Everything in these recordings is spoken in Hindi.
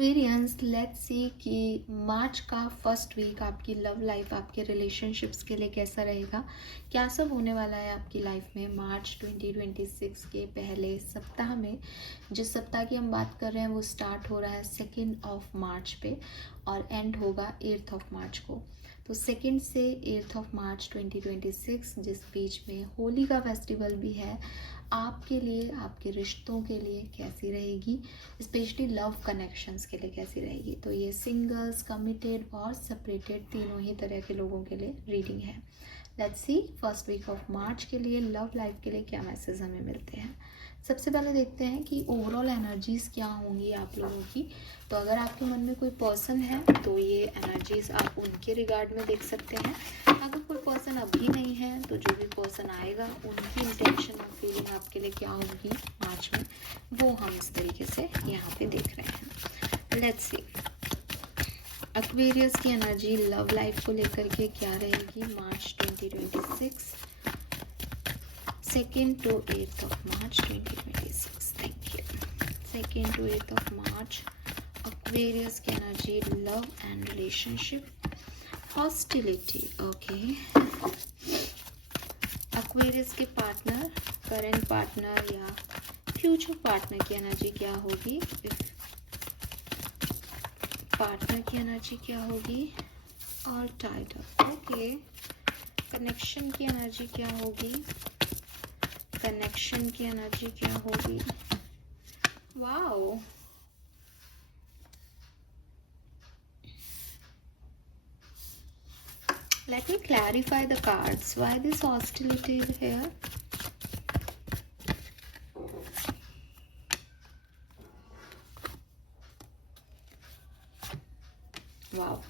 वेरियंस लेट्स सी कि मार्च का फर्स्ट वीक आपकी लव लाइफ, आपके रिलेशनशिप्स के लिए कैसा रहेगा, क्या सब होने वाला है आपकी लाइफ में मार्च 2026 के पहले सप्ताह में। जिस सप्ताह की हम बात कर रहे हैं वो स्टार्ट हो रहा है 2 मार्च पे और एंड होगा 8 मार्च को। तो 2 से 8 मार्च 2026 जिस बीच में होली का फेस्टिवल भी है, आपके लिए, आपके रिश्तों के लिए कैसी रहेगी, स्पेशली लव कनेक्शंस के लिए कैसी रहेगी। तो ये सिंगल्स, कमिटेड और सेपरेटेड तीनों ही तरह के लोगों के लिए रीडिंग है। Let's see first week of March के लिए लव लाइफ के लिए क्या मैसेज हमें मिलते हैं। सबसे पहले देखते हैं कि ओवरऑल एनर्जीज़ क्या होंगी आप लोगों की। तो अगर आपके मन में कोई पर्सन है तो ये एनर्जीज़ आप उनके रिगार्ड में देख सकते हैं। अगर कोई पर्सन अभी नहीं है तो जो भी पर्सन आएगा उनकी इंटेंशन और फीलिंग आपके लिए क्या होगी मार्च में, वो हम इस तरीके से यहाँ पे देख रहे हैं। लेट्स सी एक्वेरियस की एनर्जी लव लाइफ को लेकर के क्या रहेगी मार्च 2026, 2 to 8 March 2026। Thank you. 2 to 8 March Aquarius की energy love and relationship, hostility. Okay, Aquarius के पार्टनर, करंट पार्टनर या फ्यूचर पार्टनर की एनर्जी क्या होगी, पार्टनर की एनर्जी क्या होगी और टाइड अप। ओके, कनेक्शन की एनर्जी क्या होगी, कनेक्शन की एनर्जी क्या होगी। Wow, let me clarify the cards. Why this hostility is here? Wow,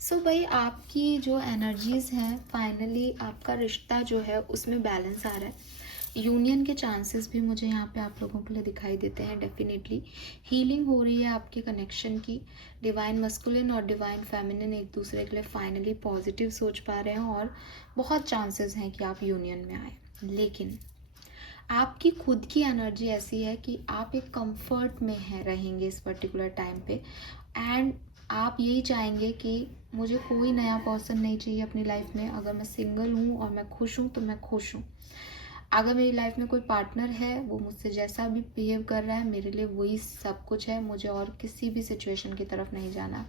so भाई आपकी जो एनर्जीज हैं, फाइनली आपका रिश्ता जो है उसमें बैलेंस आ रहा है। यूनियन के चांसेस भी मुझे यहाँ पे आप लोगों के लिए दिखाई देते हैं। डेफिनेटली हीलिंग हो रही है आपके कनेक्शन की। डिवाइन मस्कुलिन और डिवाइन फेमिनिन एक दूसरे के लिए फाइनली पॉजिटिव सोच पा रहे हैं और बहुत चांसेस हैं कि आप यूनियन में आए। लेकिन आपकी खुद की एनर्जी ऐसी है कि आप एक कंफर्ट में रहेंगे इस पर्टिकुलर टाइम पे, एंड आप यही चाहेंगे कि मुझे कोई नया पर्सन नहीं चाहिए अपनी लाइफ में। अगर मैं सिंगल हूँ और मैं खुश हूँ तो मैं खुश हूँ। अगर मेरी लाइफ में कोई पार्टनर है, वो मुझसे जैसा भी बिहेव कर रहा है मेरे लिए वही सब कुछ है, मुझे और किसी भी सिचुएशन की तरफ नहीं जाना।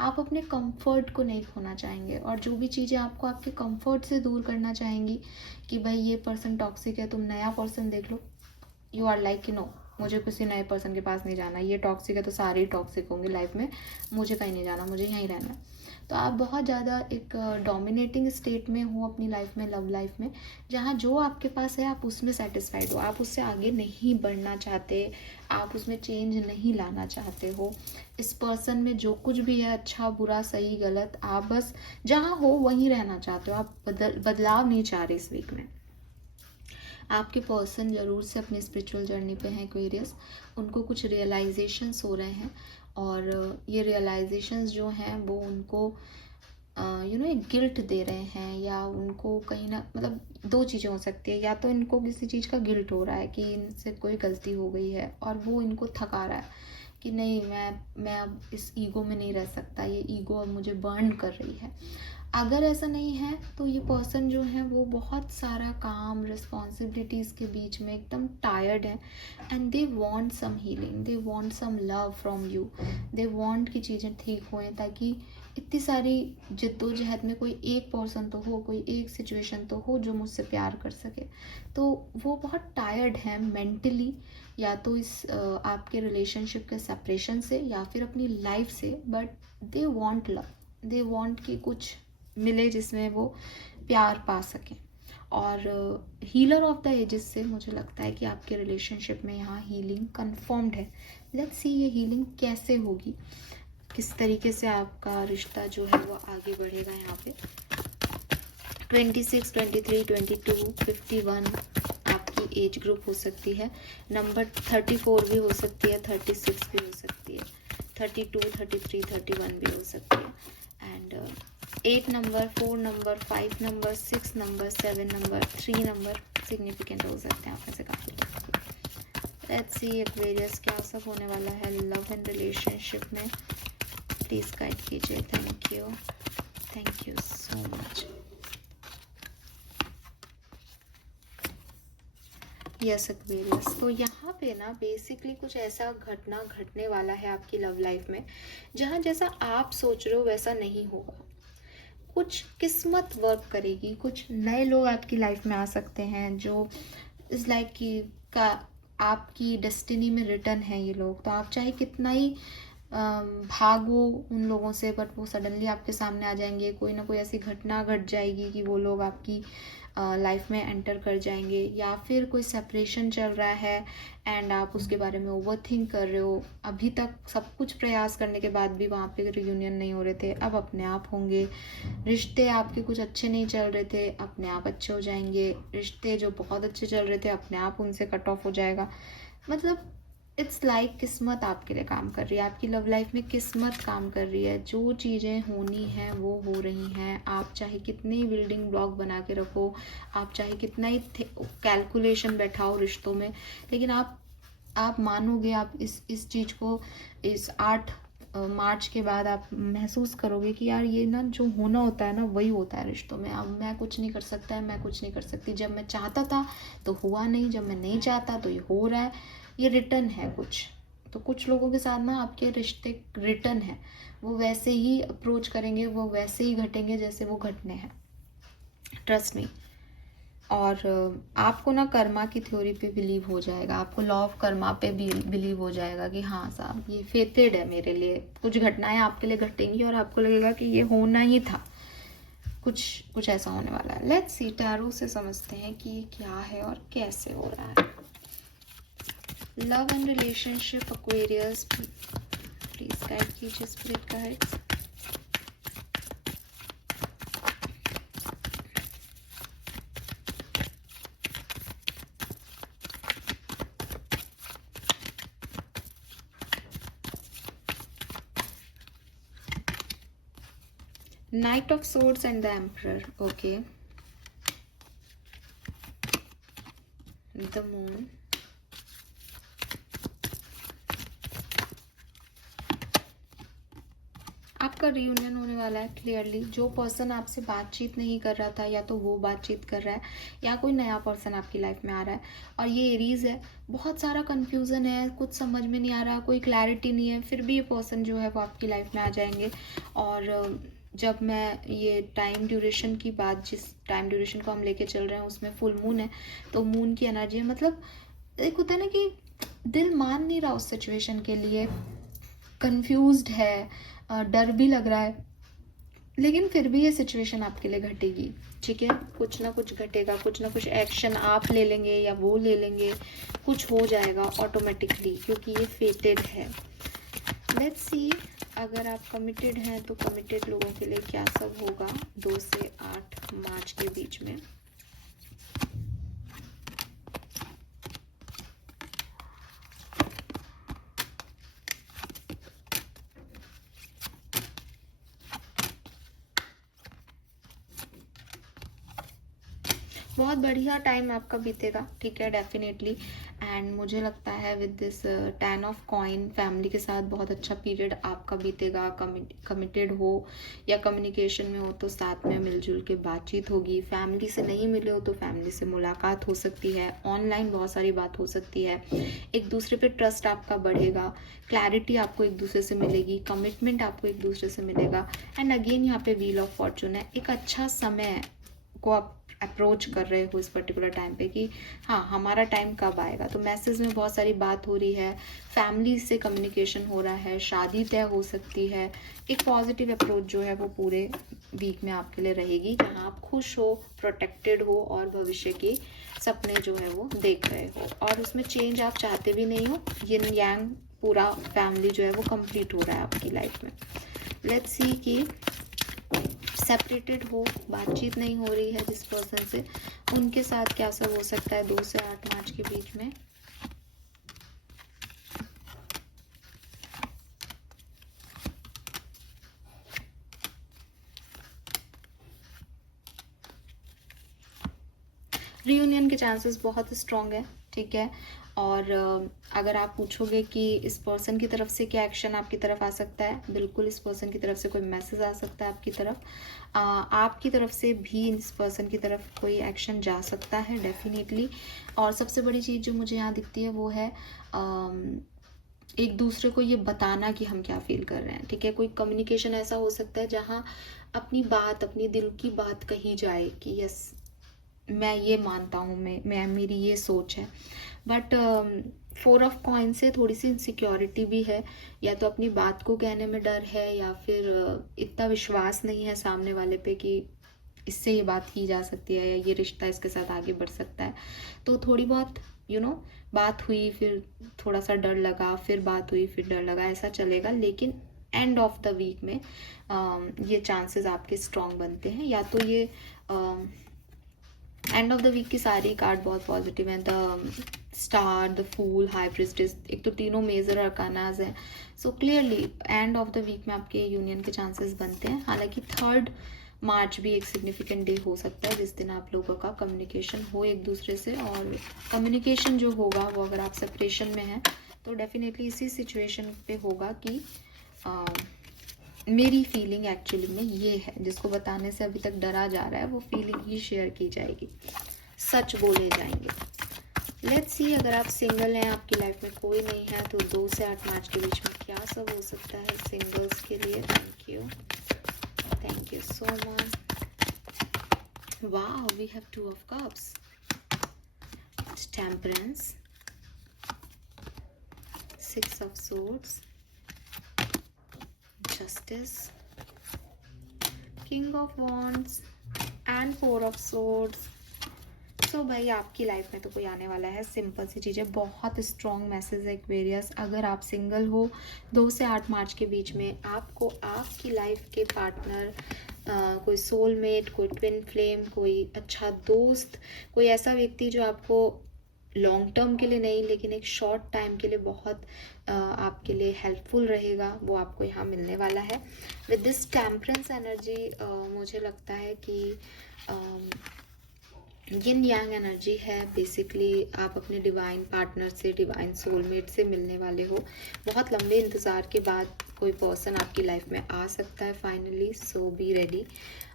आप अपने कंफर्ट को नहीं खोना चाहेंगे और जो भी चीज़ें आपको आपके कंफर्ट से दूर करना चाहेंगी कि भाई ये पर्सन टॉक्सिक है, तुम नया पर्सन देख लो, यू आर लाइक कि नो, मुझे किसी नए पर्सन के पास नहीं जाना, ये टॉक्सिक है तो सारे ही टॉक्सिक होंगे लाइफ में, मुझे कहीं नहीं जाना, मुझे यहीं रहना है। तो आप बहुत ज़्यादा एक डोमिनेटिंग स्टेट में हो अपनी लाइफ में, लव लाइफ में, जहाँ जो आपके पास है आप उसमें सेटिस्फाइड हो, आप उससे आगे नहीं बढ़ना चाहते, आप उसमें चेंज नहीं लाना चाहते हो। इस पर्सन में जो कुछ भी है, अच्छा बुरा सही गलत, आप बस जहाँ हो वहीं रहना चाहते हो, आप बदलाव नहीं चाह रहे इस वीक में। आपके पर्सन ज़रूर से अपनी स्पिरिचुअल जर्नी पे हैं एक्वेरियस, उनको कुछ रियलाइजेशंस हो रहे हैं और ये रियलाइजेशंस जो हैं वो उनको एक गिल्ट दे रहे हैं, या उनको कहीं ना, मतलब दो चीज़ें हो सकती है, या तो इनको किसी चीज़ का गिल्ट हो रहा है कि इनसे कोई गलती हो गई है और वो इनको थका रहा है कि नहीं, मैं अब इस ईगो में नहीं रह सकता, ये ईगो अब मुझे बर्न कर रही है। अगर ऐसा नहीं है तो ये पर्सन जो है वो बहुत सारा काम, रिस्पॉन्सिबिलिटीज़ के बीच में एकदम टायर्ड है, and they want some healing, they want some love from you, they want कि चीज़ें ठीक होएं, ताकि इतनी सारी जिद्दोजहद में कोई एक पर्सन तो हो, कोई एक सिचुएशन तो हो जो मुझसे प्यार कर सके। तो वो बहुत टायर्ड है मेंटली, या तो इस आपके रिलेशनशिप के सेपरेशन से या फिर अपनी लाइफ से, but they want love, they want कि कुछ मिले जिसमें वो प्यार पा सकें। और हीलर ऑफ द एजेस से मुझे लगता है कि आपके रिलेशनशिप में यहाँ हीलिंग कंफर्म्ड है। लेट्स सी ये हीलिंग कैसे होगी, किस तरीके से आपका रिश्ता जो है वो आगे बढ़ेगा। यहाँ पे 26, 23, 22, 51 आपकी एज ग्रुप हो सकती है। नंबर 34 भी हो सकती है, 36 भी हो सकती है, 32, 33, 31 भी हो सकती है। And 8 number, 4 number, 5 number, 6 number, 7 number, 3 number significant हो सकते हैं आप में से काफ़ी। लेट्स सी एक्वेरियस क्या सब होने वाला है लव एंड रिलेशनशिप में, प्लीज गाइड कीजिए। Thank you so much. Yes Aquarius, तो यहाँ पे ना बेसिकली कुछ ऐसा घटना घटने वाला है आपकी लव लाइफ में जहाँ जैसा आप सोच रहे हो वैसा नहीं होगा। कुछ किस्मत वर्क करेगी, कुछ नए लोग आपकी लाइफ में आ सकते हैं जो इज लाइक कि का आपकी डेस्टिनी में रिटर्न है ये लोग। तो आप चाहे कितना ही भागो उन लोगों से, बट वो सडनली आपके सामने आ जाएंगे। कोई ना कोई ऐसी घटना घट जाएगी कि वो लोग आपकी लाइफ में एंटर कर जाएंगे, या फिर कोई सेपरेशन चल रहा है एंड आप उसके बारे में ओवर थिंक कर रहे हो। अभी तक सब कुछ प्रयास करने के बाद भी वहाँ पे रियूनियन नहीं हो रहे थे, अब अपने आप होंगे। रिश्ते आपके कुछ अच्छे नहीं चल रहे थे, अपने आप अच्छे हो जाएंगे। रिश्ते जो बहुत अच्छे चल रहे थे अपने आप उनसे कट ऑफ हो जाएगा। मतलब इट्स लाइक किस्मत आपके लिए काम कर रही है, आपकी लव लाइफ में किस्मत काम कर रही है। जो चीज़ें होनी हैं वो हो रही हैं। आप चाहे कितने ही बिल्डिंग ब्लॉक बना के रखो, आप चाहे कितना ही कैलकुलेशन बैठाओ रिश्तों में, लेकिन आप मानोगे, आप इस चीज़ को इस 8 मार्च के बाद आप महसूस करोगे कि यार ये ना जो होना होता है ना वही होता है रिश्तों में। अब मैं कुछ नहीं कर सकता है, मैं कुछ नहीं कर सकती। जब मैं चाहता था तो हुआ नहीं, जब मैं नहीं चाहता तो ये हो रहा है। ये रिटर्न है कुछ। तो कुछ लोगों के साथ ना आपके रिश्ते रिटर्न है, वो वैसे ही अप्रोच करेंगे, वो वैसे ही घटेंगे जैसे वो घटने हैं, ट्रस्ट मी। और आपको ना कर्मा की थ्योरी पे बिलीव हो जाएगा, आपको लॉ ऑफ कर्मा पे भी बिलीव हो जाएगा कि हाँ साहब ये फेटेड है मेरे लिए। कुछ घटनाएं आपके लिए घटेंगी और आपको लगेगा कि ये होना ही था, कुछ ऐसा होने वाला है। लेट्स सी, टैरो से समझते हैं कि ये क्या है और कैसे हो रहा है। Love and relationship Aquarius, please guide कीजिए spirit guides. Knight of Swords and the Emperor. Okay. The Moon. आपका रियूनियन होने वाला है क्लियरली। जो पर्सन आपसे बातचीत नहीं कर रहा था, या तो वो बातचीत कर रहा है, या कोई नया पर्सन आपकी लाइफ में आ रहा है। और ये एरीज है, बहुत सारा कंफ्यूजन है, कुछ समझ में नहीं आ रहा, कोई क्लैरिटी नहीं है, फिर भी ये पर्सन जो है वो आपकी लाइफ में आ जाएंगे। और जब मैं ये टाइम ड्यूरेशन की बात, जिस टाइम ड्यूरेशन को हम लेके चल रहे हैं उसमें फुल मून है, तो मून की एनर्जी है। मतलब एक होता है ना कि दिल मान नहीं रहा उस सिचुएशन के लिए, कंफ्यूज्ड है, डर भी लग रहा है, लेकिन फिर भी ये सिचुएशन आपके लिए घटेगी। ठीक है, कुछ ना कुछ घटेगा, कुछ ना कुछ एक्शन आप ले लेंगे या वो ले लेंगे, कुछ हो जाएगा ऑटोमेटिकली, क्योंकि ये फेटेड है। लेट्स सी, अगर आप कमिटेड हैं तो कमिटेड लोगों के लिए क्या सब होगा 2 से 8 मार्च के बीच में। बहुत बढ़िया टाइम आपका बीतेगा, ठीक है, डेफिनेटली। एंड मुझे लगता है with this 10 of coin, family के साथ बहुत अच्छा पीरियड आपका बीतेगा। कमिटेड हो या कम्युनिकेशन में हो तो साथ में मिलजुल के बातचीत होगी। फैमिली से नहीं मिले हो तो फैमिली से मुलाकात हो सकती है, ऑनलाइन बहुत सारी बात हो सकती है। एक दूसरे पे ट्रस्ट आपका बढ़ेगा, क्लैरिटी आपको एक दूसरे से मिलेगी, कमिटमेंट आपको एक दूसरे से मिलेगा। एंड अगेन यहाँ पे व्हील ऑफ फॉर्चून है, एक अच्छा समय को आप अप्रोच कर रहे हो इस पर्टिकुलर टाइम पे कि हाँ हमारा टाइम कब आएगा। तो मैसेज में बहुत सारी बात हो रही है, फैमिली से कम्युनिकेशन हो रहा है, शादी तय हो सकती है। एक पॉजिटिव अप्रोच जो है वो पूरे वीक में आपके लिए रहेगी, जहाँ आप खुश हो, प्रोटेक्टेड हो और भविष्य के सपने जो है वो देख रहे हो। और उसमें चेंज आप चाहते भी नहीं हो, यिन यांग पूरा फैमिली जो है वो कंप्लीट हो रहा है आपकी लाइफ में। लेट्स सी कि सेपरेटेड हो, बातचीत नहीं हो रही है जिस पर्सन से, उनके साथ क्या सब हो सकता है 2 से 8 मार्च के बीच में। रियूनियन के चांसेस बहुत स्ट्रॉन्ग है, ठीक है। और अगर आप पूछोगे कि इस पर्सन की तरफ से क्या एक्शन आपकी तरफ आ सकता है, बिल्कुल इस पर्सन की तरफ से कोई मैसेज आ सकता है आपकी तरफ। आपकी तरफ से भी इस पर्सन की तरफ कोई एक्शन जा सकता है डेफिनेटली। और सबसे बड़ी चीज़ जो मुझे यहाँ दिखती है वो है एक दूसरे को ये बताना कि हम क्या फील कर रहे हैं, ठीक है। कोई कम्युनिकेशन ऐसा हो सकता है जहाँ अपनी बात, अपनी दिल की बात कही जाए कि यस मैं ये मानता हूँ, मैं मेरी ये सोच है। बट 4 ऑफ कॉइन से थोड़ी सी इनसिक्योरिटी भी है, या तो अपनी बात को कहने में डर है, या फिर इतना विश्वास नहीं है सामने वाले पे कि इससे ये बात की जा सकती है या ये रिश्ता इसके साथ आगे बढ़ सकता है। तो थोड़ी बहुत बात हुई, फिर थोड़ा सा डर लगा, फिर बात हुई, फिर डर लगा, ऐसा चलेगा। लेकिन एंड ऑफ द वीक में ये चांसेस आपके स्ट्रॉन्ग बनते हैं। या तो ये एंड ऑफ द वीक की सारी कार्ड बहुत पॉजिटिव हैं। The star, the fool, high priestess, एक तो तीनों मेजर अरकानाज हैं। So clearly end of the week में आपके यूनियन के चांसेस बनते हैं। हालांकि 3 मार्च भी एक सिग्निफिकेंट डे हो सकता है जिस दिन आप लोगों का कम्युनिकेशन हो एक दूसरे से। और कम्युनिकेशन जो होगा वो अगर आप सेपरेशन में हैं तो डेफिनेटली इसी सिचुएशन पे होगा कि मेरी फीलिंग एक्चुअली में ये है, जिसको बताने से अभी तक डरा जा रहा है वो फीलिंग ही शेयर की जाएगी, सच बोले जाएंगे। लेट्स सी, अगर आप सिंगल हैं, आपकी लाइफ में कोई नहीं है, तो 2 से 8 मार्च के बीच में क्या सब हो सकता है सिंगल्स के लिए। Thank you so much. वाह, we have 2 of cups, temperance, 6 of swords, justice, king of wands and 4 of swords. So भाई आपकी लाइफ में तो कोई आने वाला है। सिंपल सी चीज़ें, बहुत स्ट्रॉन्ग मैसेज है एक्वेरियस। अगर आप सिंगल हो 2 से 8 मार्च के बीच में आपको आपकी लाइफ के पार्टनर, कोई सोलमेट, कोई ट्विन फ्लेम, कोई अच्छा दोस्त, कोई ऐसा व्यक्ति जो आपको लॉन्ग टर्म के लिए नहीं लेकिन एक शॉर्ट टाइम के लिए बहुत आपके लिए हेल्पफुल रहेगा, वो आपको यहाँ मिलने वाला है। विद दिस टेम्परेंस एनर्जी मुझे लगता है कि यिन यांग एनर्जी है। बेसिकली आप अपने डिवाइन पार्टनर से, डिवाइन सोलमेट से मिलने वाले हो। बहुत लंबे इंतज़ार के बाद कोई पर्सन आपकी लाइफ में आ सकता है फाइनली, सो बी रेडी।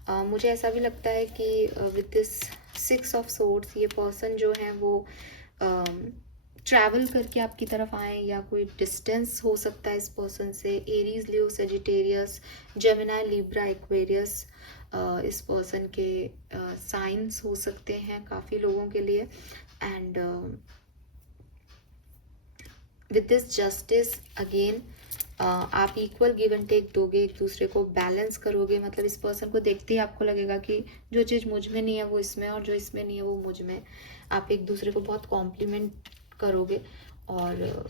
मुझे ऐसा भी लगता है कि विद दिस 6 ऑफ सोर्ड्स ये पर्सन जो है वो ट्रैवल करके आपकी तरफ आए, या कोई डिस्टेंस हो सकता है इस पर्सन से। एरीज, लियो, सेजिटेरियस, जेमिनी, लिब्रा, एक्वेरियस इस पर्सन के साइंस हो सकते हैं काफ़ी लोगों के लिए। And with this justice again आप इक्वल गिव एंड टेक दोगे, एक दूसरे को बैलेंस करोगे। मतलब इस पर्सन को देखते ही आपको लगेगा कि जो चीज़ मुझ में नहीं है वो इसमें, और जो इसमें नहीं है वो मुझ में। आप एक दूसरे को बहुत कॉम्प्लीमेंट करोगे। और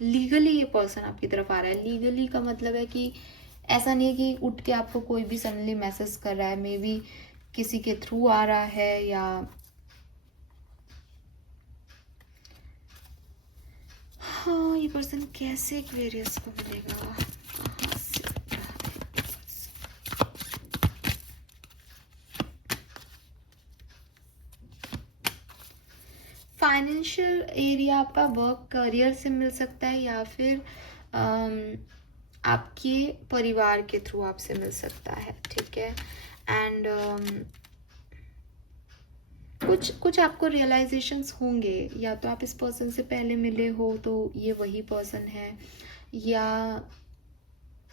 लीगली ये पर्सन आपकी तरफ आ रहा है। लीगली का मतलब है कि ऐसा नहीं है कि उठ के आपको कोई भी सडनली मैसेज कर रहा है, मे बी किसी के थ्रू आ रहा है, या हाँ ये पर्सन कैसे एक्वेरियस को मिलेगा। फाइनेंशियल एरिया आपका वर्क करियर से मिल सकता है, या फिर आपके परिवार के थ्रू आपसे मिल सकता है, ठीक है। एंड कुछ आपको रियलाइजेशंस होंगे, या तो आप इस पर्सन से पहले मिले हो तो ये वही पर्सन है, या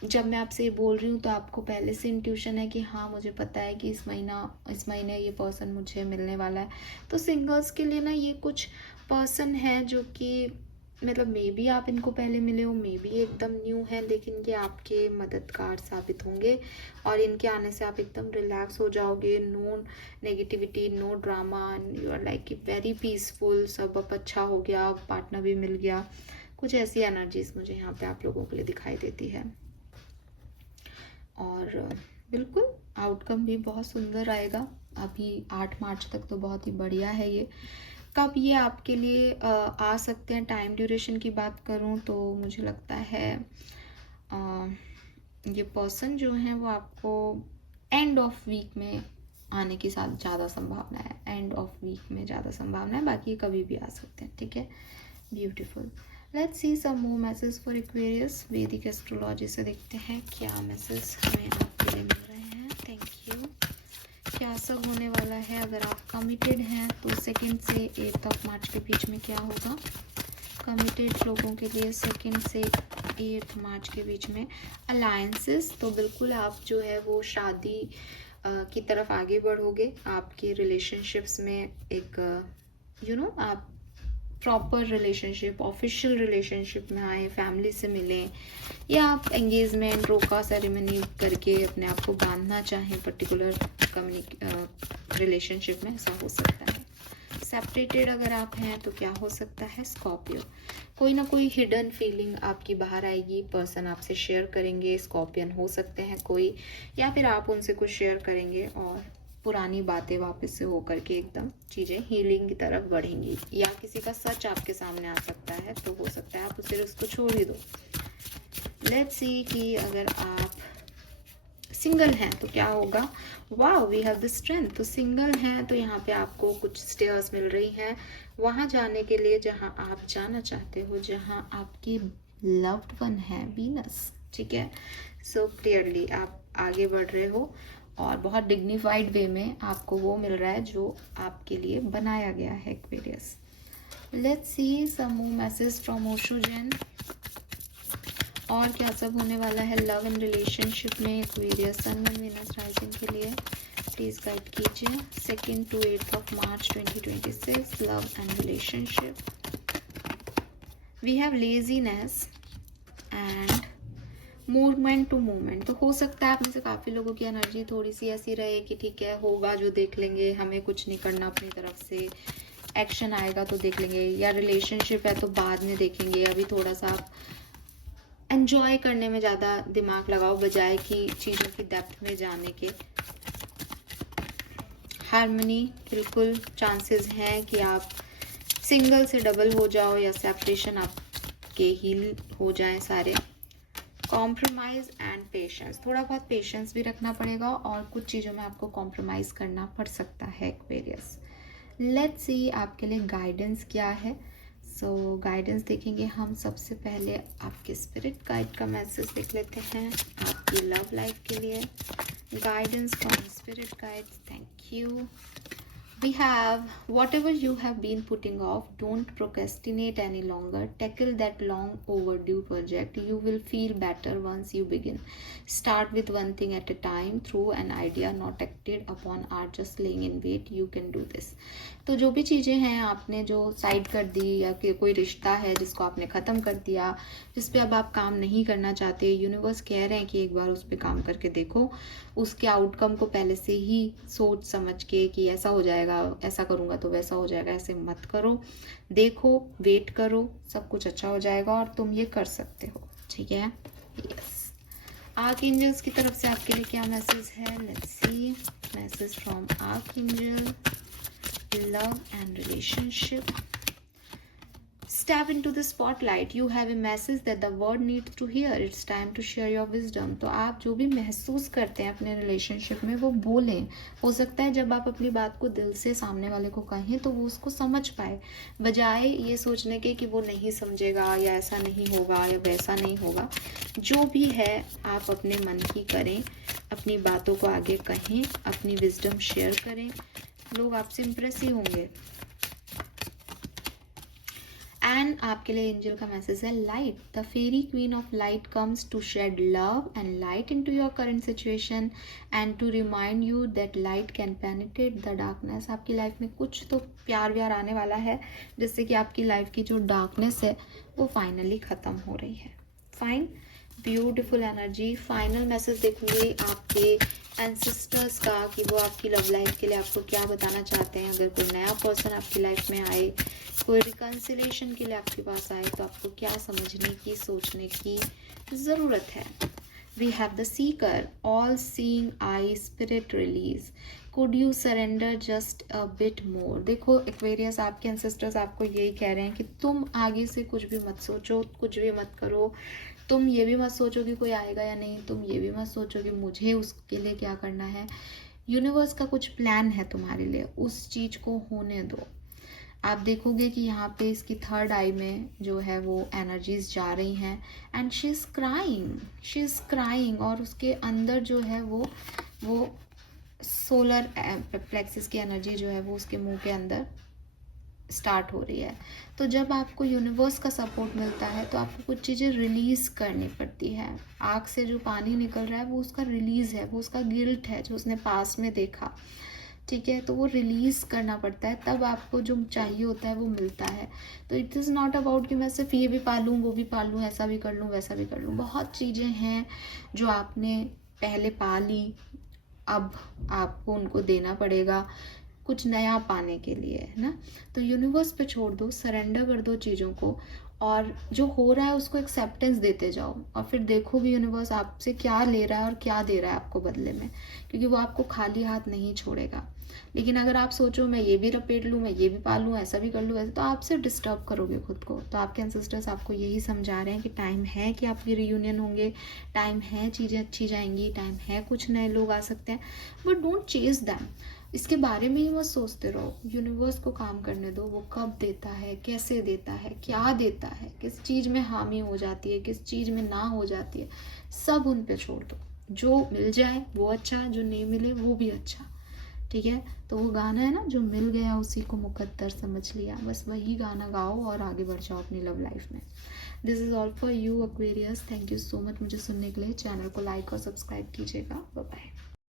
जब मैं आपसे ये बोल रही हूँ तो आपको पहले से इंट्यूशन है कि हाँ मुझे पता है कि इस महीने ये पर्सन मुझे मिलने वाला है। तो सिंगल्स के लिए ना ये कुछ पर्सन है जो कि मतलब मे बी आप इनको पहले मिले हो, मे बी एकदम न्यू है, लेकिन ये आपके मददगार साबित होंगे। और इनके आने से आप एकदम रिलैक्स हो जाओगे। No negativity, no drama, you are like very peaceful. सब अब अच्छा हो गया, पार्टनर भी मिल गया। कुछ ऐसी एनर्जीज मुझे यहाँ पे आप लोगों के लिए दिखाई देती है। और बिल्कुल आउटकम भी बहुत सुंदर आएगा। अभी 8 मार्च तक तो बहुत ही बढ़िया है ये। कब ये आपके लिए आ सकते हैं, टाइम ड्यूरेशन की बात करूं तो मुझे लगता है ये पर्सन जो है वो आपको एंड ऑफ वीक में आने की ज़्यादा संभावना है, एंड ऑफ वीक में ज़्यादा संभावना है, बाकी कभी भी आ सकते हैं, ठीक है। Beautiful. Let's see some more message for Aquarius. Vedic astrology से देखते हैं क्या मैसेज हमें आपके लिए मिल रहे हैं। Thank you. क्या सब होने वाला है? अगर आप कमिटेड हैं तो 2 से 8 मार्च के बीच में क्या होगा कमिटेड लोगों के लिए? 2 से 8 मार्च के बीच में अलायंसेस, तो बिल्कुल आप जो है वो शादी की तरफ आगे बढ़ोगे। आपके रिलेशनशिप्स में एक आप प्रॉपर रिलेशनशिप, ऑफिशियल रिलेशनशिप में आए, फैमिली से मिलें, या आप एंगेजमेंट, रोका सेरेमनी करके अपने आप को बांधना चाहें पर्टिकुलर रिलेशनशिप में, ऐसा हो सकता है। सेपरेटेड अगर आप हैं तो क्या हो सकता है? स्कॉर्पियो। कोई ना कोई हिडन फीलिंग आपकी बाहर आएगी, पर्सन आपसे शेयर करेंगे, स्कॉर्पियन हो सकते हैं कोई, या फिर आप उनसे कुछ शेयर करेंगे और पुरानी बातें वापस से होकर के एकदम चीज़ें हीलिंग की तरफ बढ़ेंगी, या किसी का सच आपके सामने आ सकता है, तो हो सकता है आप उसे उसको छोड़ ही दो। लेट्स सी कि अगर आप सिंगल हैं तो क्या होगा। Wow, we have the strength. तो सिंगल हैं तो यहाँ पे आपको कुछ स्टेयर्स मिल रही हैं वहाँ जाने के लिए जहाँ आप जाना चाहते हो, जहाँ आपके लव्ड वन है, वीनस, ठीक है। सो क्लियरली आप आगे बढ़ रहे हो और बहुत डिग्निफाइड वे में आपको वो मिल रहा है जो आपके लिए बनाया गया है, Aquarius. Let's see some more message from Osho Jain. और क्या सब होने वाला है लव एंड रिलेशनशिप में Aquarius sun and Venus rising के लिए? प्लीज गाइड कीजिए। 2 to 8 March 2026, love and relationship. We have laziness and movement to movement. तो हो सकता है आप में से काफ़ी लोगों की एनर्जी थोड़ी सी ऐसी रहे कि ठीक है, होगा जो देख लेंगे, हमें कुछ नहीं करना अपनी तरफ से, एक्शन आएगा तो देख लेंगे, या रिलेशनशिप है तो बाद में देखेंगे, अभी थोड़ा सा आप एंजॉय करने में ज़्यादा दिमाग लगाओ बजाय कि चीज़ों की डेप्थ में जाने के। हार्मनी, बिल्कुल चांसेस हैं कि आप सिंगल से डबल हो जाओ, या सेपरेशन आपके हील हो जाएं सारे। कॉम्प्रोमाइज़ एंड पेशेंस, थोड़ा बहुत पेशेंस भी रखना पड़ेगा और कुछ चीज़ों में आपको कॉम्प्रोमाइज़ करना पड़ सकता है, एक्वेरियस। लेट्स सी आपके लिए गाइडेंस क्या है। सो गाइडेंस देखेंगे हम। सबसे पहले आपके स्पिरिट गाइड का मैसेज देख लेते हैं आपकी लव लाइफ के लिए। Guidance from spirit guides, thank you. We have whatever you have been putting off, don't procrastinate any longer. Tackle that long overdue project. You will feel better once you begin. Start with one thing at a time. Through an idea not acted upon are just laying in wait. You can do this. तो जो भी चीज़ें हैं आपने जो साइड कर दी, या कि कोई रिश्ता है जिसको आपने ख़त्म कर दिया, जिस पे अब आप काम नहीं करना चाहते, यूनिवर्स कह रहे हैं कि एक बार उस पर काम करके देखो। उसके आउटकम को पहले से ही सोच समझ के कि ऐसा हो जाएगा, ऐसा करूँगा तो वैसा हो जाएगा, ऐसे मत करो, देखो, वेट करो, सब कुछ अच्छा हो जाएगा और तुम ये कर सकते हो, ठीक है। यस। आर्कएंजल्स की तरफ से आपके लिए क्या मैसेज है? Let's see message from archangel, love and relationship. Step into the spotlight. You have a message that the world needs to hear. It's time to share your wisdom. तो आप जो भी महसूस करते हैं अपने रिलेशनशिप में वो बोलें। हो सकता है जब आप अपनी बात को दिल से सामने वाले को कहें तो वो उसको समझ पाए, बजाय ये सोचने के कि वो नहीं समझेगा, या ऐसा नहीं होगा, या वैसा नहीं होगा। जो भी है आप अपने मन की करें, अपनी बातों को आगे कहें, अपनी विजडम शेयर करें, लोग आपसे इम्प्रेस ही होंगे। एंड आपके लिए एंजल का मैसेज है light. The fairy queen of light comes to shed love and light into your current situation and to remind you that light can penetrate the darkness. आपकी लाइफ में कुछ तो प्यार व्यार आने वाला है जिससे कि आपकी लाइफ की जो डार्कनेस है वो फाइनली ख़त्म हो रही है। Fine, beautiful energy. Final message देखूंगी आपके एंसेस्टर्स का कि वो आपकी लव लाइफ के लिए आपको क्या बताना चाहते हैं। अगर कोई नया पर्सन आपकी लाइफ में आए, कोई रिकन्सिलेशन के लिए आपके पास आए, तो आपको क्या समझने की, सोचने की ज़रूरत है। We have the seeker, all seeing eye, spirit release. Could you surrender just a bit more. देखो एक्वेरियस, आपके एंसेस्टर्स आपको यही कह रहे हैं कि तुम आगे से कुछ भी मत सोचो, कुछ भी मत करो। तुम ये भी मत सोचो कि कोई आएगा या नहीं, तुम ये भी मत सोचो कि मुझे उसके लिए क्या करना है। यूनिवर्स का कुछ प्लान है तुम्हारे लिए, उस चीज़ को होने दो। आप देखोगे कि यहाँ पे इसकी थर्ड आई में जो है वो एनर्जीज जा रही हैं एंड शी इज़ क्राइंग, और उसके अंदर जो है वो सोलर प्लेक्सिस की एनर्जी जो है वो उसके मुंह के अंदर स्टार्ट हो रही है। तो जब आपको यूनिवर्स का सपोर्ट मिलता है तो आपको कुछ चीज़ें रिलीज़ करनी पड़ती है। आँख से जो पानी निकल रहा है वो उसका रिलीज़ है, वो उसका गिल्ट है जो उसने पास्ट में देखा, ठीक है। तो वो रिलीज़ करना पड़ता है, तब आपको जो चाहिए होता है वो मिलता है। तो इट इज़ नॉट अबाउट कि मैं सिर्फ ये भी पालूँ, वो भी पालूँ, ऐसा भी कर लूँ, वैसा भी कर लूँ। बहुत चीज़ें हैं जो आपने पहले पा ली, अब आपको उनको देना पड़ेगा कुछ नया पाने के लिए, है ना। तो यूनिवर्स पे छोड़ दो, सरेंडर कर दो चीज़ों को, और जो हो रहा है उसको एक्सेप्टेंस देते जाओ, और फिर देखोगे यूनिवर्स आपसे क्या ले रहा है और क्या दे रहा है आपको बदले में, क्योंकि वो आपको खाली हाथ नहीं छोड़ेगा। लेकिन अगर आप सोचो मैं ये भी लपेट लूँ, मैं ये भी पालूँ, ऐसा भी कर लूँ, वैसे, तो आप सिर्फ डिस्टर्ब करोगे खुद को। तो आपके एंसेस्टर्स आपको यही समझा रहे हैं कि टाइम है कि आपकी रियूनियन होंगे, टाइम है चीज़ें अच्छी जाएंगी, टाइम है कुछ नए लोग आ सकते हैं, बट डोंट चेज दैम। इसके बारे में ही मत सोचते रहो, यूनिवर्स को काम करने दो। वो कब देता है, कैसे देता है, क्या देता है, किस चीज़ में हामी हो जाती है, किस चीज़ में ना हो जाती है, सब उन पे छोड़ दो। जो मिल जाए वो अच्छा, जो नहीं मिले वो भी अच्छा, ठीक है। तो वो गाना है ना, जो मिल गया उसी को मुकद्दर समझ लिया, बस वही गाना गाओ और आगे बढ़ जाओ अपनी लव लाइफ में। This is all for you Aquarius. Thank you so much मुझे सुनने के लिए। चैनल को लाइक और सब्सक्राइब कीजिएगा। Bye bye.